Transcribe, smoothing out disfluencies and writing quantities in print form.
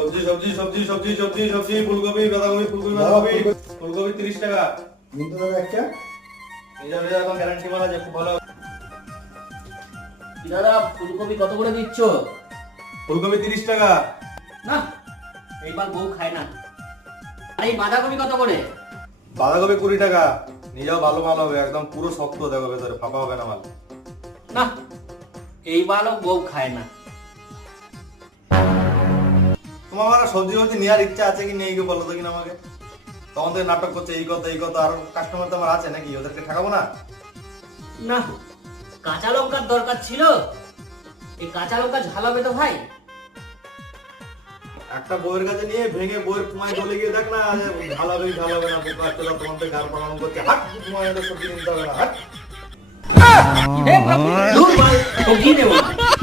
সবজি সবজি সবজি সবজি সবজি সবজি ফুলকপি বাঁধাকপি ফুলকপি বাঁধাকপি ফুলকপি 30 টাকা। কিন্তু দাদা একটা এই যাবে এখন গ্যারান্টি মাল আছে খুব ভালো। কি দাদা ফুলকপি কত করে দিচ্ছ? ফুলকপি 30 টাকা। না এইবার বউ খায় না। আর এই বাঁধাকপি কত করে? বাঁধাকপি 20 টাকা। নিয়ে যাও ভালো মাল হবে একদম পুরো শক্ত দেখো ভেতরে ফাঁপা হবে না মাল। না এইবারও বউ খায় না। তোমার আমার সবজি সবজি নেওয়ার ইচ্ছা আছে কি নেই বলো তো কিনা আমাকে। তখন থেকে নাটক করছে এই কথা আর কাস্টমার তো আমার আছে নাকি ওদেরকে ঠকাবো না। না কাঁচা লঙ্কার দরকার ছিল, এই কাঁচা লঙ্কা ঝালাবে তো ভাই। একটা বইয়ের কাছে নিয়ে ভেঙে বইয়ের পুমায় চলে গিয়ে দেখ না ঢালাবে না বোকা চলা তোমাদের গার পালানো করছে হাট তোমার সবজি কিনতে হবে না হাট। ধুর বাল, সবজি নেবো না।